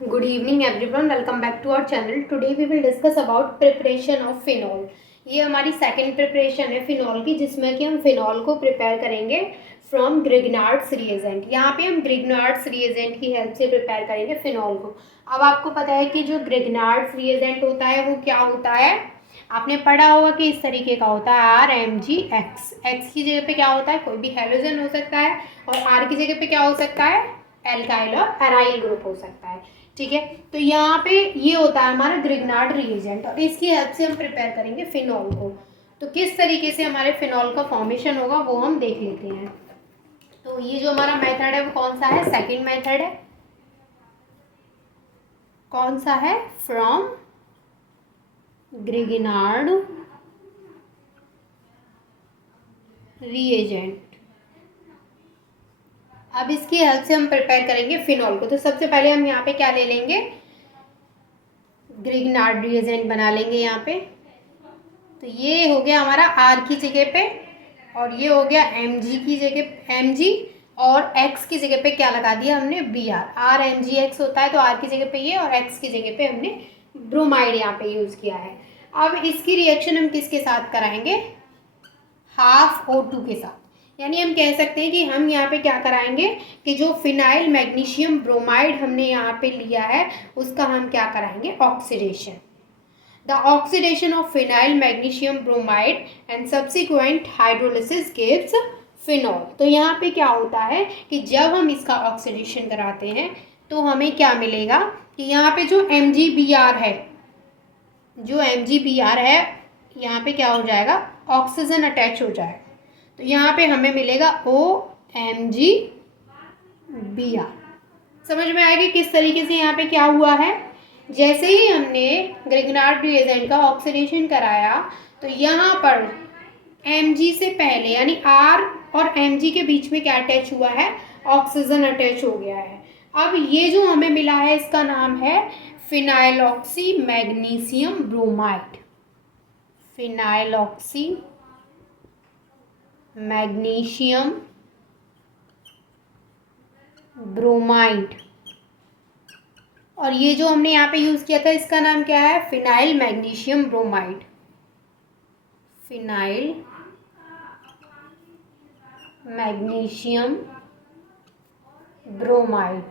Good evening everyone, welcome back to our channel. Today we will discuss about preparation of phenol. ये हमारी second preparation है phenol की, जिसमें कि हम फिनॉल को प्रिपेयर करेंगे फ्रॉम ग्रिग्नार्ड्स रिएजेंट। यहाँ पे हम ग्रिग्नार्ड्स रिएजेंट की हेल्प से प्रिपेयर करेंगे फिनॉल को। अब आपको पता है कि जो ग्रिग्नार्ड्स रिएजेंट होता है वो क्या होता है, आपने पढ़ा होगा कि इस तरीके का होता है RMgX। एक्स की जगह पे क्या होता है, कोई भी हेलोजन हो सकता है, और आर की जगह पे क्या हो सकता है, एल्काइल और एराइल ग्रुप हो सकता है। ठीक है, तो यहाँ पे ये होता है हमारा ग्रिग्नार्ड रिएजेंट, और इसकी हेल्प से हम प्रिपेयर करेंगे फिनॉल को। तो किस तरीके से हमारे फिनॉल का फॉर्मेशन होगा वो हम देख लेते हैं। तो ये जो हमारा मेथड है वो कौन सा है, सेकंड मेथड है। कौन सा है, फ्रॉम ग्रिग्नार्ड रिएजेंट। अब इसकी हेल्प से हम प्रिपेयर करेंगे फिनॉल को। तो सबसे पहले हम यहाँ पे क्या ले लेंगे, ग्रिग्नार्ड रिएजेंट बना लेंगे यहाँ पे। तो ये हो गया हमारा आर की जगह पे, और ये हो गया Mg की जगह, Mg, और X की जगह पे क्या लगा दिया हमने, Br। RMgX होता है तो R की जगह पे ये, और X की जगह पे हमने ब्रोमाइड यहाँ पे यूज़ किया है। अब इसकी रिएक्शन हम किसके साथ कराएंगे, हाफ O2 के साथ। यानी हम कह सकते हैं कि हम यहाँ पे क्या कराएंगे कि जो फिनाइल मैग्नीशियम ब्रोमाइड हमने यहाँ पे लिया है उसका हम क्या कराएंगे, oxidation. The oxidation of phenyl magnesium bromide and subsequent hydrolysis gives phenol। तो यहाँ पे क्या होता है कि जब हम इसका ऑक्सीडेशन कराते हैं तो हमें क्या मिलेगा कि यहाँ पे जो MgBr है, जो MgBr है यहाँ पे क्या हो जाएगा, ऑक्सीजन अटैच हो जाएगा। तो यहाँ पे हमें मिलेगा OMgBr। समझ में आएगी किस तरीके से यहाँ पे क्या हुआ है। जैसे ही हमने ग्रिग्नार्ड रिएजेंट का ऑक्सीडेशन कराया तो यहाँ पर Mg से पहले यानी R और Mg के बीच में क्या अटैच हुआ है, ऑक्सीजन अटैच हो गया है। अब ये जो हमें मिला है इसका नाम है phenyloxy magnesium bromide. Phenyloxy magnesium bromide. और ये जो हमने यहाँ पे यूज़ किया था इसका नाम क्या है, phenyl magnesium bromide. Phenyl magnesium bromide.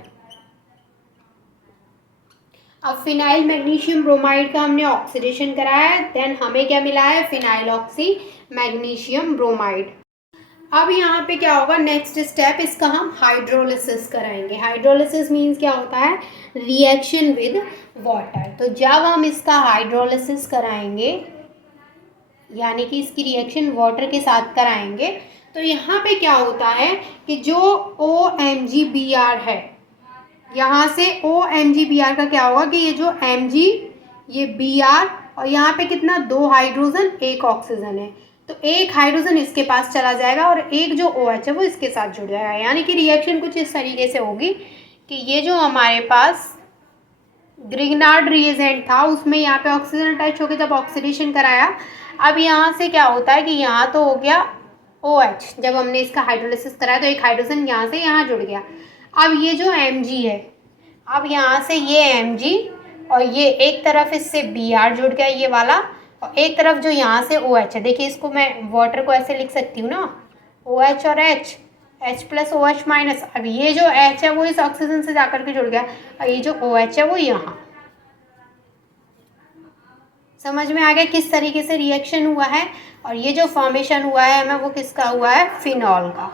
अब फिनाइल मैग्नीशियम ब्रोमाइड का हमने ऑक्सीडेशन कराया है, देन हमें क्या मिला है, फिनाइलऑक्सी मैग्नीशियम ब्रोमाइड। अब यहाँ पे क्या होगा, नेक्स्ट स्टेप इसका हम हाइड्रोलिसिस कराएंगे। हाइड्रोलिसिस मीन्स क्या होता है, रिएक्शन विद वाटर। तो जब हम इसका हाइड्रोलिसिस कराएंगे यानी कि इसकी रिएक्शन वाटर के साथ कराएंगे तो यहाँ पे क्या होता है कि जो OMgBr है, यहाँ से OMgBr का क्या होगा कि ये जो Mg, ये Br, और यहाँ पे कितना, 2 हाइड्रोजन 1 ऑक्सीजन है, तो एक हाइड्रोजन इसके पास चला जाएगा और एक जो OH है वो इसके साथ जुड़ जाएगा। यानी कि रिएक्शन कुछ इस तरीके से होगी कि ये जो हमारे पास ग्रिग्नार्ड रिएजेंट था उसमें यहाँ पे ऑक्सीजन अटैच होकर जब ऑक्सीडेशन कराया, अब यहाँ से क्या होता है कि यहाँ तो हो गया OH, जब हमने इसका हाइड्रोलिसिस कराया तो एक हाइड्रोजन यहाँ से यहाँ जुड़ गया। अब ये जो Mg है, अब यहाँ से ये Mg और ये एक तरफ इससे Br जुड़ गया ये वाला, और एक तरफ जो यहाँ से OH है, देखिए इसको मैं वाटर को ऐसे लिख सकती हूँ ना, OH और H प्लस OH माइनस। अब ये जो H है वो इस ऑक्सीजन से जाकर के जुड़ गया, और ये जो OH है वो यहाँ। समझ में आ गया किस तरीके से रिएक्शन हुआ है, और ये जो फॉर्मेशन हुआ है हमें वो किसका हुआ है, फिनॉल का।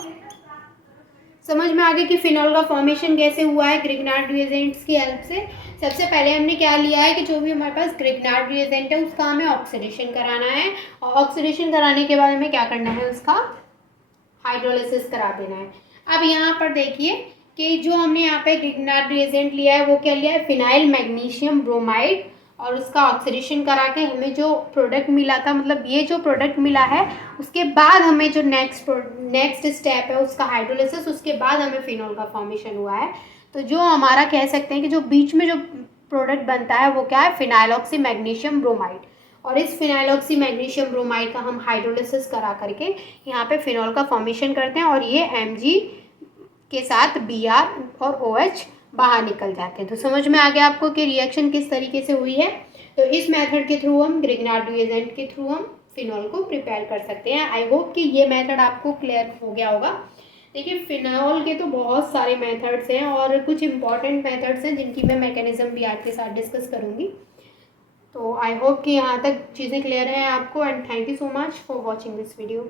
समझ में आ गया कि फिनॉल का फॉर्मेशन कैसे हुआ है ग्रिग्नार्ड रिएजेंट्स की हेल्प से। सबसे पहले हमने क्या लिया है कि जो भी हमारे पास ग्रिग्नार्ड रिएजेंट है उसका हमें ऑक्सीडेशन कराना है, और ऑक्सीडेशन कराने के बाद हमें क्या करना है, उसका हाइड्रोलिसिस करा देना है। अब यहाँ पर देखिए कि जो हमने यहाँ पे ग्रिग्नार्ड रिएजेंट लिया है वो क्या लिया है, फिनाइल मैग्नीशियम ब्रोमाइड, और उसका ऑक्सीडेशन करा के हमें जो प्रोडक्ट मिला था, मतलब ये जो प्रोडक्ट मिला है उसके बाद हमें जो नेक्स्ट स्टेप है उसका हाइड्रोलिसिस, उसके बाद हमें फिनॉल का फॉर्मेशन हुआ है। तो जो हमारा कह सकते हैं कि जो बीच में जो प्रोडक्ट बनता है वो क्या है, फिनाइलऑक्सी मैग्नीशियम ब्रोमाइड। और इस फिनाइलऑक्सी मैग्नीशियम ब्रोमाइड का हम हाइड्रोलिसिस करा करके यहाँ पे फिनॉल का फॉर्मेशन करते हैं, और ये Mg के साथ Br और OH बाहर निकल जाते हैं। तो समझ में आ गया आपको कि रिएक्शन किस तरीके से हुई है। तो इस मेथड के थ्रू हम ग्रिग्नार्ड रिएजेंट के थ्रू हम फिनॉल को प्रिपेयर कर सकते हैं। आई होप कि ये मेथड आपको क्लियर हो गया होगा। देखिए फिनॉल के तो बहुत सारे मेथड्स हैं और कुछ इंपॉर्टेंट मेथड्स हैं जिनकी मैं मैकेनिज्म भी आपके साथ डिस्कस करूँगी। तो आई होप कि यहाँ तक चीज़ें क्लियर हैं आपको, and thank you so much for watching this video.